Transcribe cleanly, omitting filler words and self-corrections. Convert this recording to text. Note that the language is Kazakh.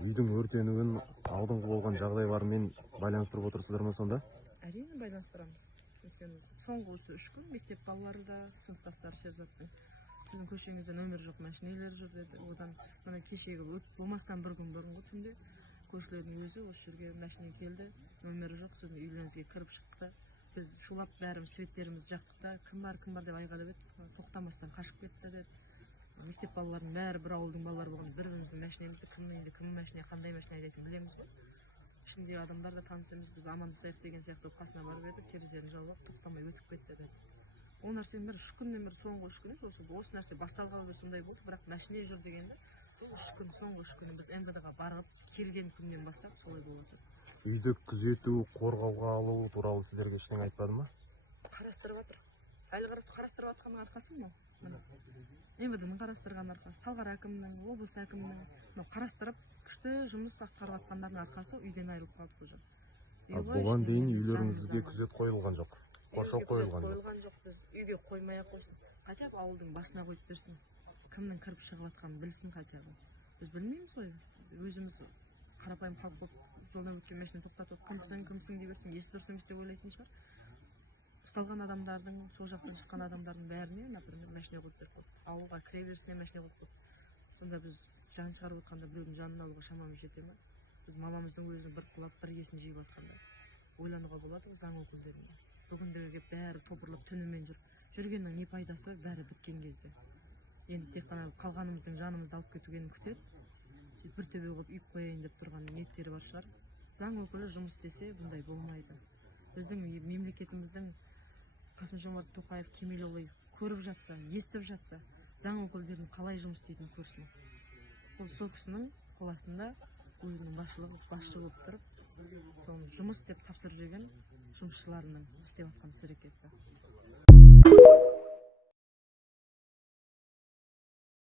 үйдің өртенуін алдыңғы болған жағдайлармен байланыстырып отырсыздар ма сонда? Әрине байланыстырамыз. Өйткені соңғы осы 3 күн мектеп балалары да, сыныптастары шерзаттың. Сіздің көшеңізде нөмір жоқ мәшинелер жүр деді. Одан мына кешегі өрт болмастан бір күн бұрынғы түнде көршілердің өзі осы жерге мәшине келді, нөмірі жоқ, сіздің үйлеріңізге кіріп шықты. Біз шулап бәріміз светтерімізді жақтық та, кім бар деп айғайлап еді, тоқтамастан қашып кетті деді. Мектеп балаларының бәрі бір ауылдың балалары болған, бір-біріміздің мәшинемізді кімнің үйінде кімнің мәшине, қандай мәшине айдайтынын білеміз ғой. Ішінде адамдар да таныс емес, біз амандасайық деген сияқты қасына барып едік, терезені жауып тоқтамай өтіп кетті деді. Ол нәрсенің бір 3 күннен бір соңғы 3 күн осы нәрсе басталғалы сондай болды, бірақ мәшине жүр дегенде сол 3 күн соңғы 3 күні біз МВД-ға барып келген күннен бастап солай болып отыр. Үйді күзету, қорғауға алу туралы сіздерге ештеңе айтпады ма? Қарастырып жатыр. Әлі қарастырып жатқанның арқасы мынау. МВД-ның қарастырған арқасы, Талғар әкімінің, облыс әкімінің қарастырып күшті жұмыс атқарып жатқандардың арқасы үйден айырылып қалдық уже. Бұған дейін үйлеріңізге күзет қойылған жоқ, қоршау қойылған жоқ. Біз үйге қоймай ақ қойсын. Хотя бы ауылдың басына қойып берсін. Кімнің кіріп шығып жатқанын білсін хотя бы. Біз білмейміз ғой. Өзіміз қарапайым халық болып жолдан өткен машина тоқтатып, кімсің дей берсін, есі дұрыс емес деп ойлайтын шығар. Ұсталған адамдардың, сол жақтан шыққан адамдардың бәріне, например, машина қойып беріп қойды. Ауылға кіре берісіне машина қойып қойды. Сонда біз жан шығарып отқанда біреудің жанын алуға шамамыз жете ме? Біз мамамыздың өзін бір құлап, бір есін жиып жатқанда ойлануға болады заң өкілдеріне. Бүгіндегі бәрі топырлап түнімен жүргеннің не пайдасы, бәрі біткен кезде. Енді тек қана қалғанымыздың жанымызды алып кетугенін күтеді. Бір төбе қылып үйіп қояйын деп тұрған ниеттері бар шығар. Заң өкілі жұмыс істесе бұндай болмайды. Біздің мемлекетіміздің Қасым-Жомарт Тоқаев Кемелұлы көріп жатса, естіп жатса, заң өкілдерінің қалай жұмыс істейтінін көрсін. Ол сол кісінің қол астында өзінің басшы болып тұрып, соны жұмыс деп тапсырып жүрген жұмысшыларының істеп жатқан іс-әрекеті.